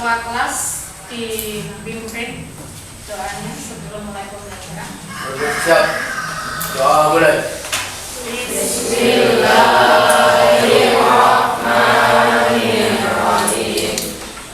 ketua kelas dipimpin doanya sebelum mulai pembelajaran. Siap. Doa mulai. Bismillahirrahmanirrahim.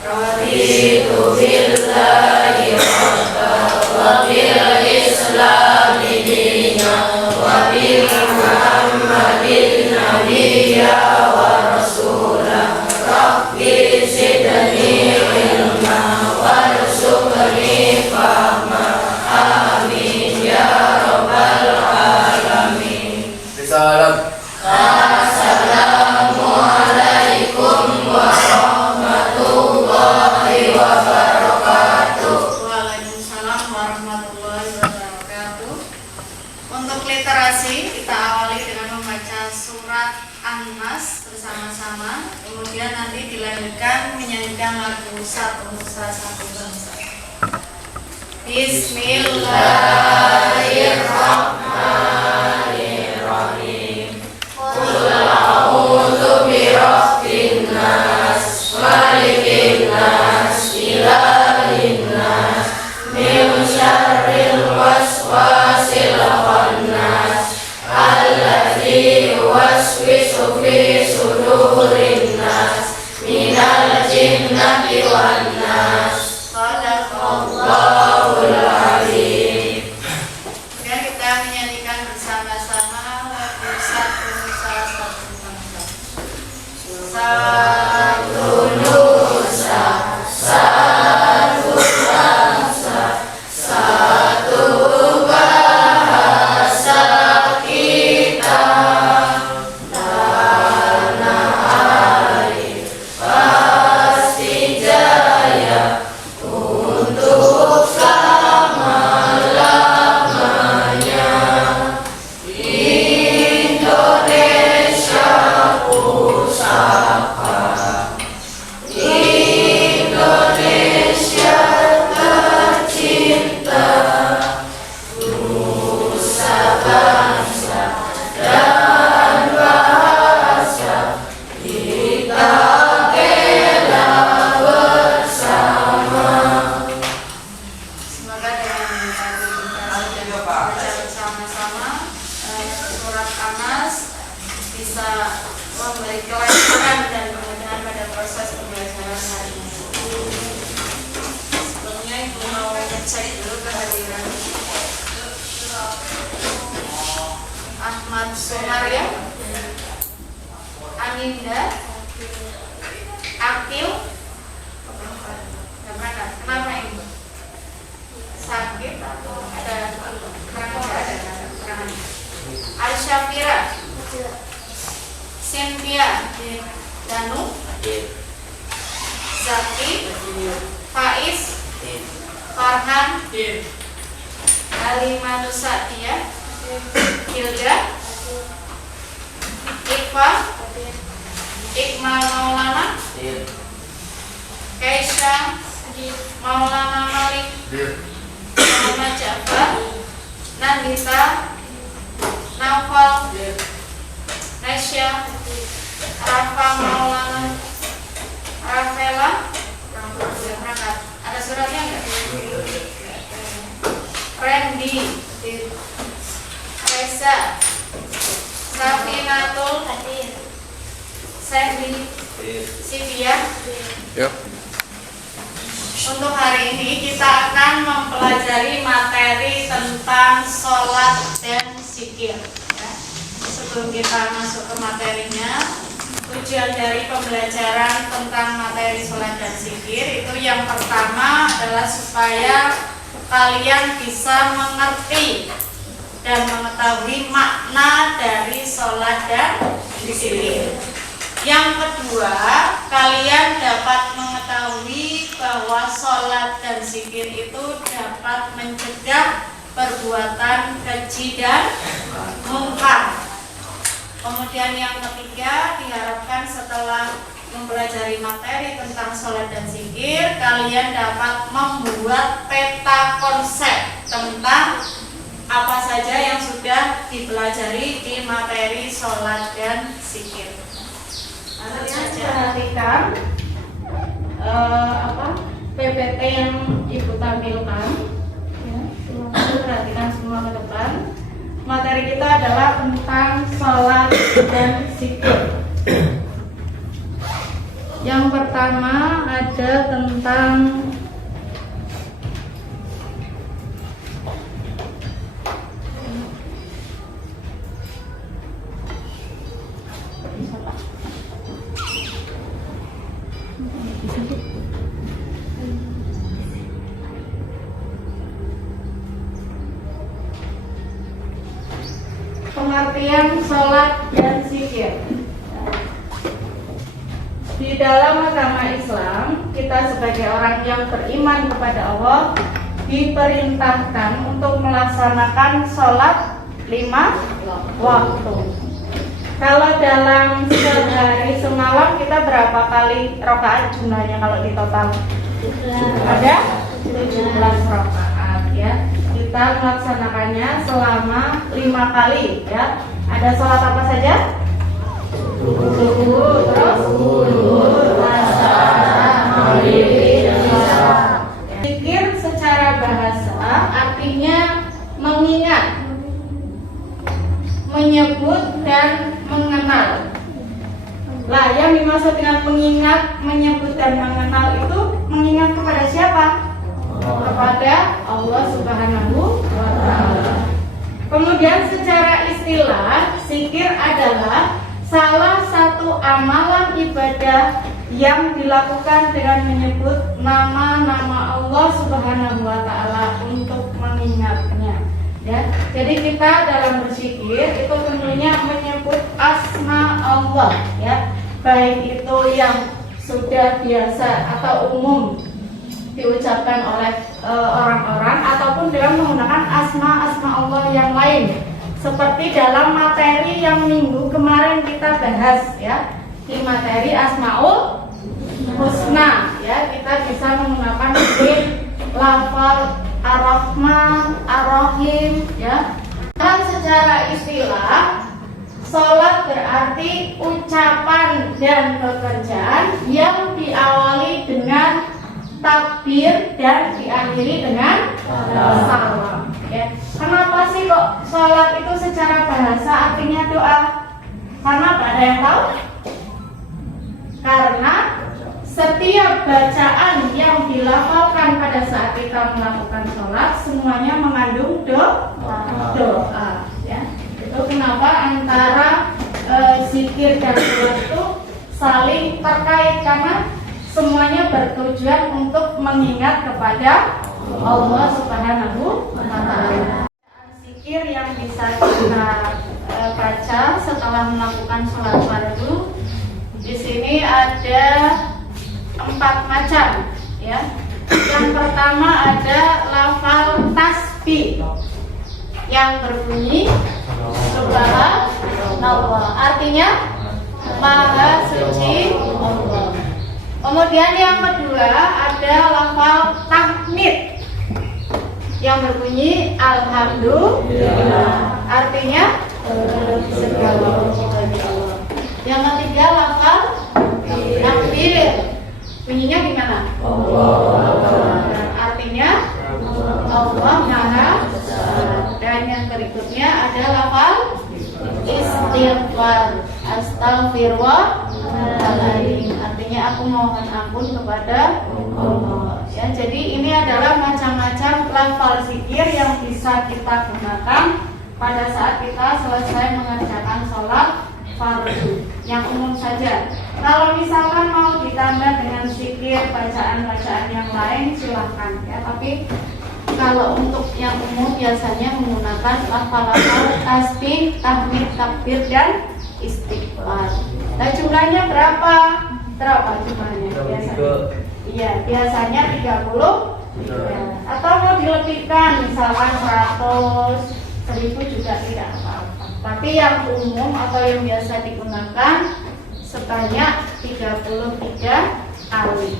Raditu billahi rabban wa bil islami dinan wa bi Muhammadin nabiyya wa rasulah. Rabbi zidni ilma warzuqni fahma. Amin ya rabbal alamin. Salam. Assalamualaikum warahmatullahi wabarakatuh. Waalaikumsalam warahmatullahi wabarakatuh. Untuk literasi kita awali dengan membaca surat An-Nas bersama-sama. Kemudian nanti dilanjutkan menyanyikan lagu Satu Nusa Satu Bangsa. Bismillahirrahmanirrahim. Qul a'udzu birabbin nas, malikin nas, ilahin nas, min syarril waswasil khannas, alladzi yuwaswisu fi sudurin nas, minal jinnati wan nas. Shadaqallahul azim. Kemudian kita menyanyikan bersama-sama lagu Satu Nusa Satu Bangsa. Satu nusa, satu bangsa, satu bahasa kita. Tanah air pasti jaya untuk selama-lamanya. Indonesia pusaka, Indonesia tercinta, nusa bangsa dan bahasa kita bela bersama. Semoga dengan tadi kita baca bersama-sama surat An-Nas bisa memberi kelancaran dan kemudahan pada proses pembelajaran hari ini. Sebelumnya Ibu mau ngecek dulu kehadiran Ahmad Sumarya, Aninda, Akil. Kenapa ini? Sakit atau ada kerangan? Al-Syafira, Cynthia, Danu, Zaki, Faiz, Farhan, Halimah Nusatia, Hilda, Iqbal, Iqmal Maulana, Keisha, Maulana Malik, Muhammad Jafar, Nandita, Naufal, Nesya, Rafa Maulana, Rafela. Ada suratnya enggak? Randy, Reza, Safinatul, Sandy, Sivia. Yuk. Untuk hari ini kita akan mempelajari materi tentang sholat dan zikir. Ya. Sebelum kita masuk ke materinya, tujuan dari pembelajaran tentang materi sholat dan zikir itu yang pertama adalah supaya kalian bisa mengerti dan mengetahui makna dari sholat dan zikir. Yang kedua, kalian dapat mengetahui bahwa sholat dan zikir itu dapat mencegah perbuatan keji dan mungkar. Kemudian yang ketiga, diharapkan setelah mempelajari materi tentang sholat dan zikir, kalian dapat membuat peta konsep tentang apa saja yang sudah dipelajari di materi sholat dan zikir. Kalian perhatikan PPT yang Ibu tampilkan, ya, silahkan perhatikan semua ke depan. Materi kita adalah tentang sholat dan zikir. Yang pertama ada tentang pengertian sholat dan zikir. Di dalam agama Islam, kita sebagai orang yang beriman kepada Allah diperintahkan untuk melaksanakan sholat 5 waktu. Kalau dalam sehari semalam kita berapa kali rakaat jumlahnya kalau di total? Ada 17 rakaat ya. Kita melaksanakannya selama 5 kali ya. Ada sholat apa saja? Subuh, terus zikir secara bahasa artinya mengingat, menyebut dan mengenal. Lah, yang dimaksud dengan mengingat, menyebut dan mengenal itu mengingat kepada siapa? Kepada Allah Subhanahu wa Ta'ala. Kemudian secara istilah, zikir adalah salah satu amalan ibadah yang dilakukan dengan menyebut nama-nama Allah Subhanahu wa Ta'ala untuk mengingatnya. Ya, jadi kita dalam berzikir itu tentunya menyebut asma Allah, ya, baik itu yang sudah biasa atau umum diucapkan oleh orang-orang ataupun dengan menggunakan asma-asma Allah yang lain. Seperti dalam materi yang minggu kemarin kita bahas ya, di materi Asmaul Husna ya, kita bisa menggunakan lafal Ar-Rahman, Ar-Rahim ya. Dan secara istilah, sholat berarti ucapan dan pekerjaan yang diawali dengan takbir dan diakhiri dengan salam. Ya. Kenapa sih kok sholat itu secara bahasa artinya doa? Karena ada yang tahu? Karena setiap bacaan yang dilafalkan pada saat kita melakukan sholat semuanya mengandung doa. Ya. Itu kenapa antara zikir dan sholat itu saling terkait, karena semuanya bertujuan untuk mengingat kepada Allah Subhanahu wa Ta'ala. Zikir yang bisa kita baca setelah melakukan sholat fardu, di sini ada 4 macam ya. Yang pertama ada lafal tasbih yang berbunyi Subhanallah, artinya Maha Suci Allah. Kemudian yang kedua ada lafal tahmid yang berbunyi Alhamdulillah, artinya segala puji bagi Allah. Yang ketiga lafal takbir, bunyinya gimana? Allah, artinya Allah Maha Besar. Dan yang berikutnya ada lafal istighfar, astagfirullahaladzim, artinya aku mohon ampun kepada Allah. Ya, jadi ini adalah macam-macam lafal zikir yang bisa kita gunakan pada saat kita selesai mengerjakan sholat fardu yang umum saja. Kalau misalkan mau ditambah dengan zikir bacaan-bacaan yang lain silahkan ya, tapi kalau untuk yang umum biasanya menggunakan lafal-lafal tasbih, tahmid, takbir dan istighfar. Nah, jumlahnya berapa? Berapa jumlahnya biasanya? Iya, biasanya 30 ya. Atau mau dilebihkan misalkan 100, 1000 juga tidak apa-apa. Tapi yang umum atau yang biasa digunakan sebanyak 33 kali.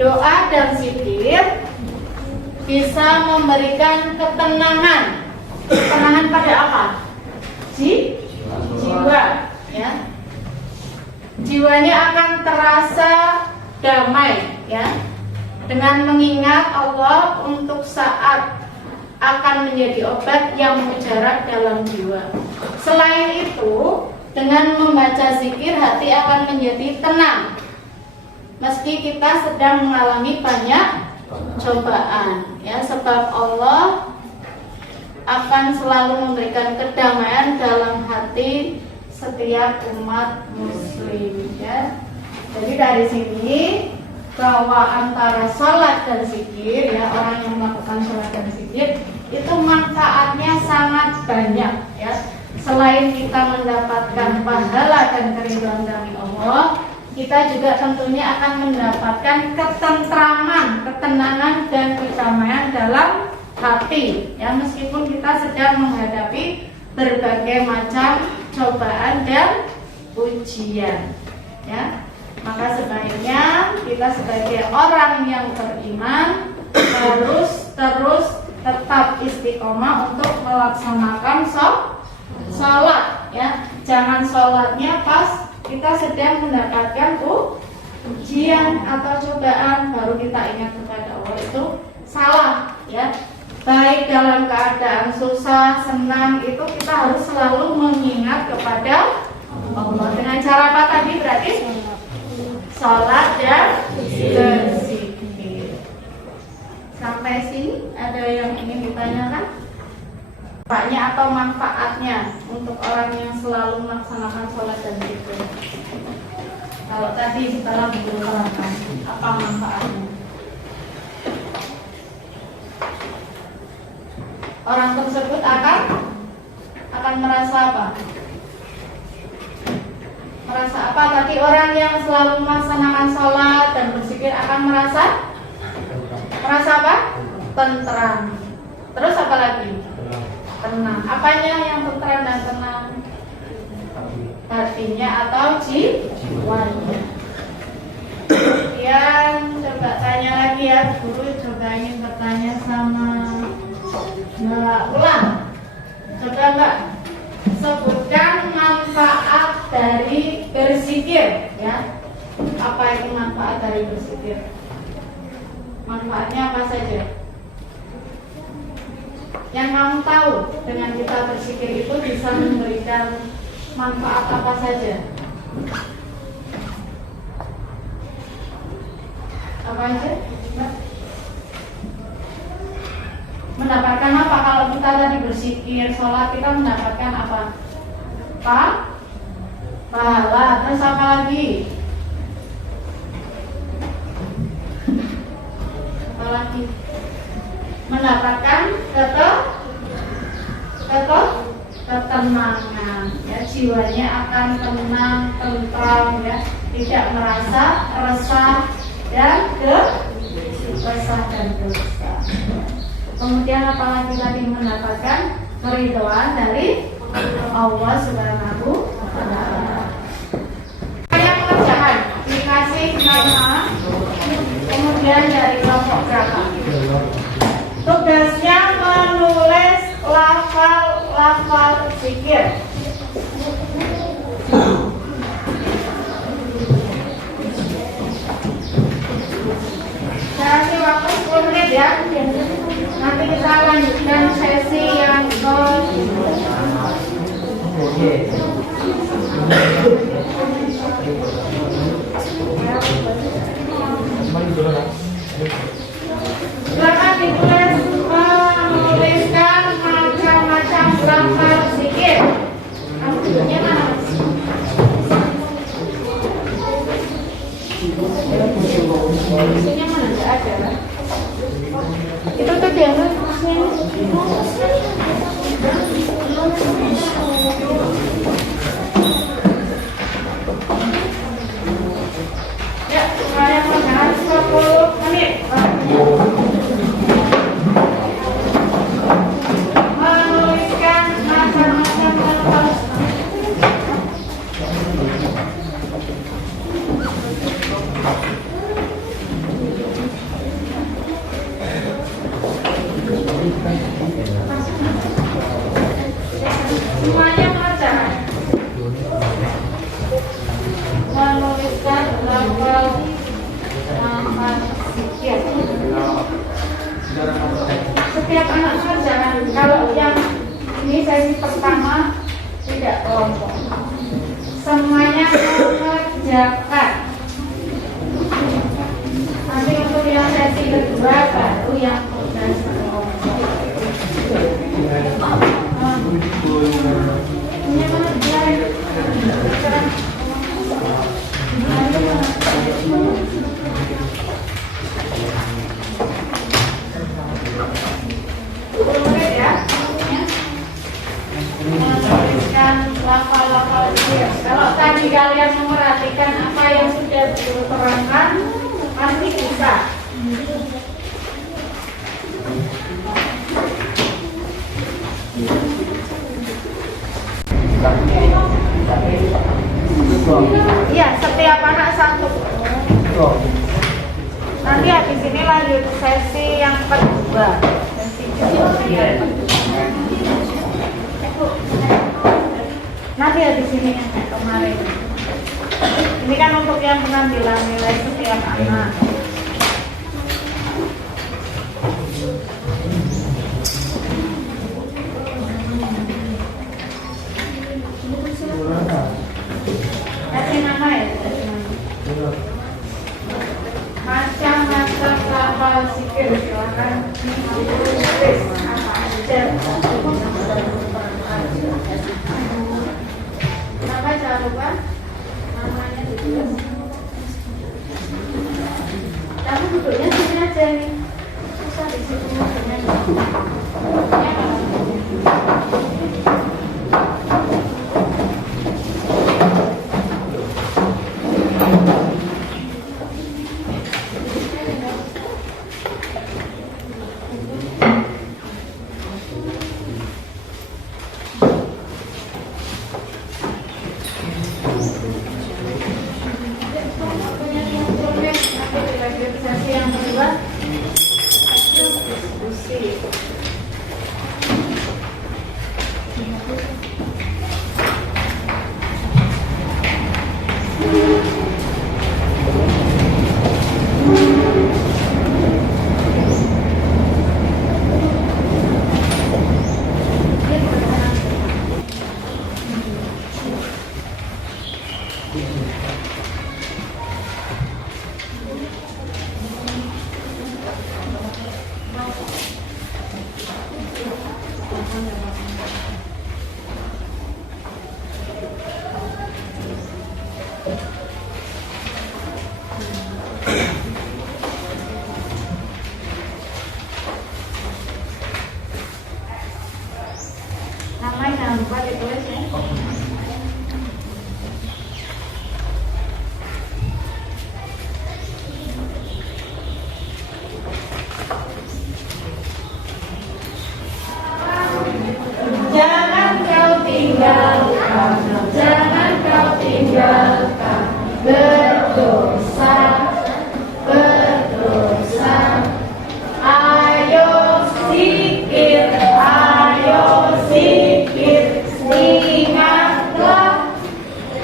Doa dan zikir bisa memberikan ketenangan. Ketenangan pada apa? Jiwa, ya. jiwanya akan terasa damai ya, dengan mengingat Allah untuk saat akan menjadi obat yang mujarab dalam jiwa. Selain itu, dengan membaca zikir hati akan menjadi tenang meski kita sedang mengalami banyak cobaan ya, sebab Allah akan selalu memberikan kedamaian dalam hati setiap umat muslim ya. Jadi dari sini bahwa antara sholat dan zikir ya, orang yang melakukan sholat dan zikir itu manfaatnya sangat banyak ya. Selain kita mendapatkan pahala dan keridhaan dari Allah, kita juga tentunya akan mendapatkan ketentraman, ketenangan dan kedamaian dalam hati ya, meskipun kita sedang menghadapi berbagai macam cobaan dan ujian ya. Maka sebaiknya kita sebagai orang yang beriman harus terus tetap istiqomah untuk melaksanakan sholat ya. Jangan sholatnya pas kita sedang mendapatkan ujian atau cobaan baru kita ingat kepada Allah, itu salah ya. Baik dalam keadaan susah, senang, itu kita harus selalu mengingat kepada Allah. Dengan cara apa tadi? Berarti sholat dan berzikir. Sampai sini ada yang ingin ditanyakan? Manfaatnya atau manfaatnya untuk orang yang selalu melaksanakan sholat dan zikir. Kalau tadi setelah diterangkan apa manfaatnya? Orang tersebut akan merasa apa? Merasa apa? Tadi orang yang selalu melaksanakan sholat dan berzikir akan merasa apa? Tentram. Terus apa lagi? Tenang. Apanya yang tentram dan tenang? Hatinya atau jiwanya. Kemudian coba tanya lagi ya, guru coba ingin bertanya sama Mbak Ulang. Coba Mbak sebutkan manfaat dari berzikir ya. Apa itu manfaat dari berzikir? Manfaatnya apa saja? Yang kamu tahu dengan kita berzikir itu bisa memberikan manfaat apa saja? Apa aja? Mbak? Mendapatkan apa kalau kita tadi berzikir, sholat, kita mendapatkan apa? Pahala. Terus apa lagi? Apa lagi? Mendapatkan ketenangan ya, jiwanya akan tenang, tentram ya, tidak merasa resah dan resah dan gelisah. Kemudian apalagi tadi mendapatkan keridhaan dari Allah Subhanahu wa Ta'ala. Yang pengerjaan dikasih nama, kemudian dari kelompok berapa? Tugasnya menulis lafal zikir. Saya kasih waktu 10 menit ya. Nanti kita lanjutkan sesi yang silakan ditulis, menuliskan macam-macam lafal zikir. Kamu duduknya mana? Isinya mana? Tidak ada. Itu tadi yang ya, semuanya mengenai 10 menit. Menuliskan macam-macam lafal. Semuanya mengerjakan. level ya. Setiap anak jangan, kalau yang ini sesi pertama tidak kelompok, semuanya mengerjakan. Nanti untuk yang sesi kedua baru yang kalau tadi kalian memperhatikan apa yang sudah diterangkan, pasti bisa. Iya, setiap anak satu. Nanti habis ini lanjut sesi yang kedua. Sesi kedua. Nanti habis ini yang kayak kemarin. Ini kan untuk yang pengambilan nilai setiap anak. Kasih nama ya, macam-macam kapal sipil, silakan tulis apa aja. Kenapa jangan lupa namanya ditulis. Kamu duduknya sini aja nih, susah di situ duduknya. Nama jangan lupa ditulis ya. Jangan kau tinggalkan, jangan kau tinggalkan berdosa, berdosa. Ayo zikir, ayo zikir, ingatlah,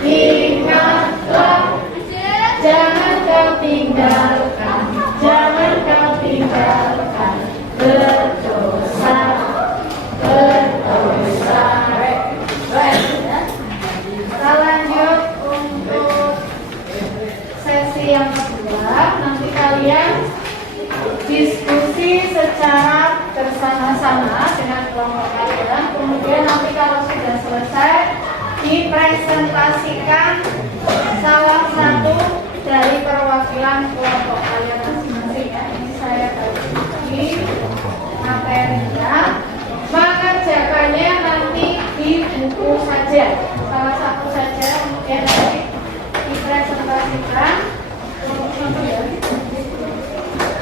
ingatlah. Jangan kau tinggalkan, jangan kau tinggalkan berdosa, berdosa. Kita lanjut untuk sesi yang kedua. Nanti kalian diskusi secara bersama-sama dengan kelompok kalian. Kemudian nanti kalau sudah selesai dipresentasikan salah satu dari perwakilan kelompok kalian masing-masing ya. Ini saya bagi materinya. Mengerjakannya nanti di buku saja, salah satu saja, kemudian nanti dipresentasikan.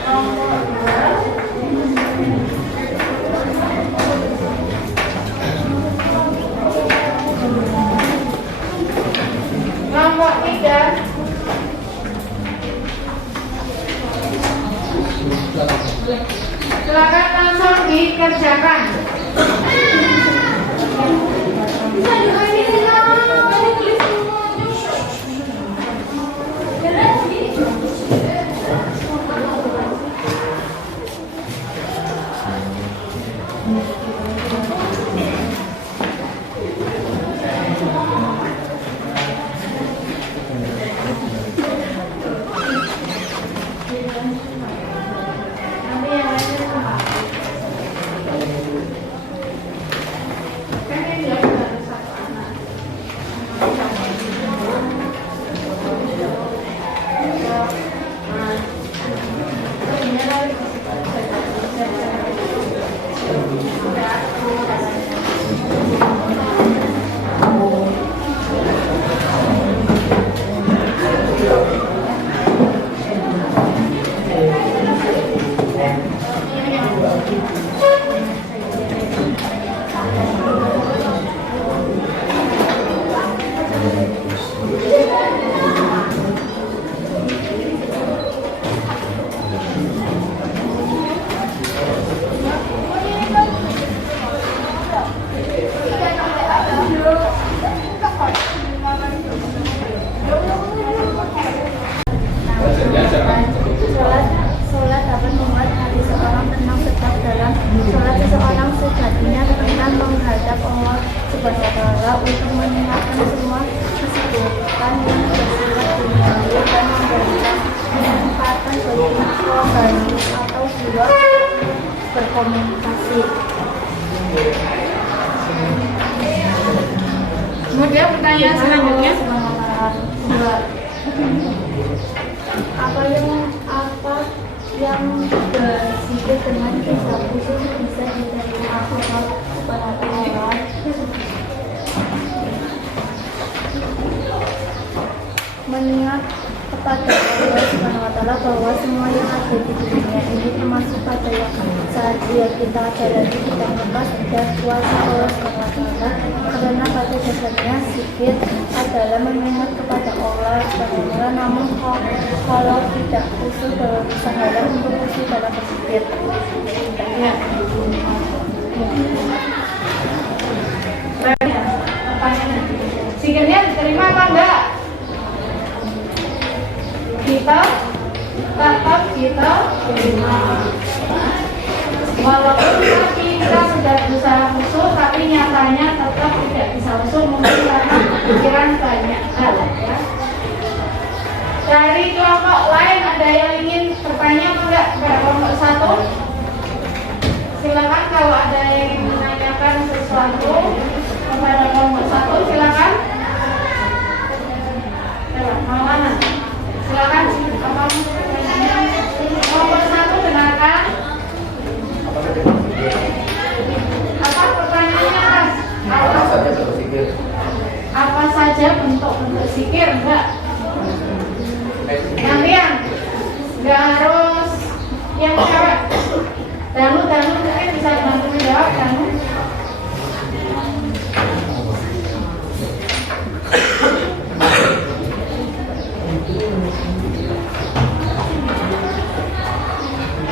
Nomor 2. Nomor 3. Silakan langsung dikerjakan. Bisa juga ini tulis berkomunikasi. Kemudian pertanyaan selanjutnya. Apa yang berzikir dengan kisah khusus bisa diterima Allah Subhanahu wa Ta'ala? Mengingat kepada Allah Subhanahu wa Ta'ala bahwa semua yang ada di dunia ini termasuk pada yang saat kita jalani tidak lepas dan kuasa Allah Subhanahu wa Ta'ala, karena pada dasarnya zikir adalah mengingat kepada Allah Subhanahu wa Ta'ala, namun kalau tidak khusus dalam usaha untuk khusus dalam berzikir. Ya. Zikirnya diterima apa enggak? Kita tetap kita terima. Walaupun kita sudah berusaha khusyuk, tapi nyatanya tetap tidak bisa khusyuk, mungkin karena pikiran banyak hal. Ya. Dari kelompok lain ada yang ingin bertanya apa enggak kepada kelompok satu? Silakan kalau ada yang ingin menanyakan sesuatu kepada kelompok satu, silakan. Maulana, silakan. Kelompok satu dengarkan. Apa pertanyaannya, Mas? Apa saja bentuk-bentuk zikir? Enggak. Gantian. Enggak harus yang cewek. Danu mungkin bisa bantu menjawab. Danu.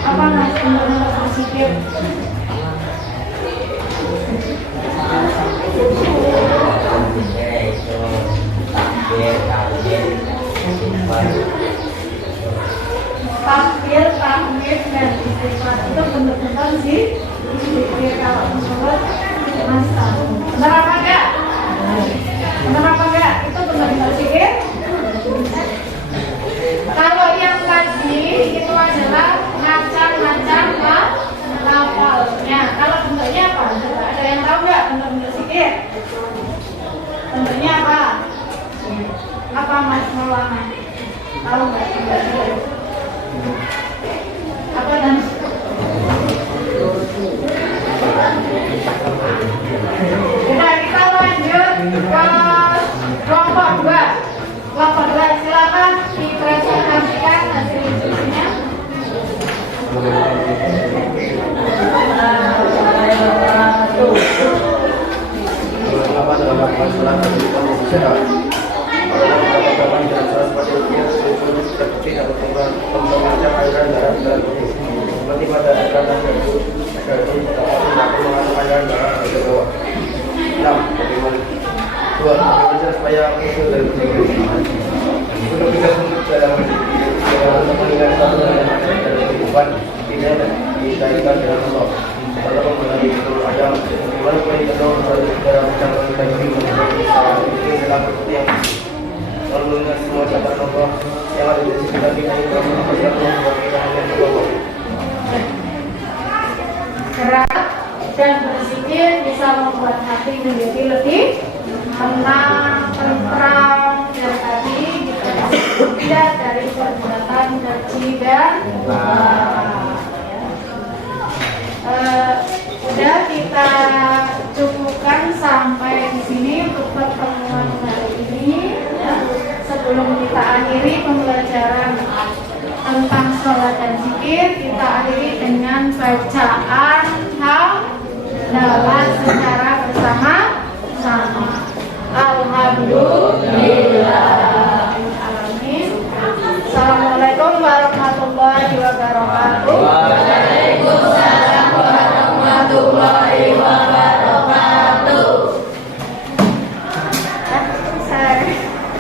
Apa Mas untuk berzikir? Takbir, tahmid, dan istighfar itu bentuk-bentuk zikir kalau menurut Mas Tahu. Benar apa enggak? Benar apa enggak? Itu bentuk-bentuk zikir. Kalau yang tadi itu adalah macam-macam lafalnya. Kalau bentuknya apa? Ada yang tahu nggak bentuk-bentuk zikir? Bentuknya apa? Apa Mas Maulana? Tahu nggak? Apa dan? Udah, kita lanjut ke kelompok 2. Kelompok 2 silakan dipresentasikan hasil diskusinya. Supaya usul dari untuk bisa dalam kehidupan tidak dikaitkan dengan Allah. Kalau mengenai itu ada bagaimana kita dalam cara kita ini dalam seperti yang lalu mengingat semua catatan Allah yang ada di sekitar kita ini Gerak dan berzikir bisa membuat hati menjadi lebih tenang, tentram, dan tadi tidak dari perbuatan keji dan udah kita cukupkan sampai di sini untuk pertemuan hari ini. Ya. Sebelum kita akhiri pembelajaran tentang sholat dan zikir, kita akhiri dengan bacaan hamdalah secara bersama-sama. Alhamdulillah. Amin. Assalamualaikum warahmatullahi wabarakatuh.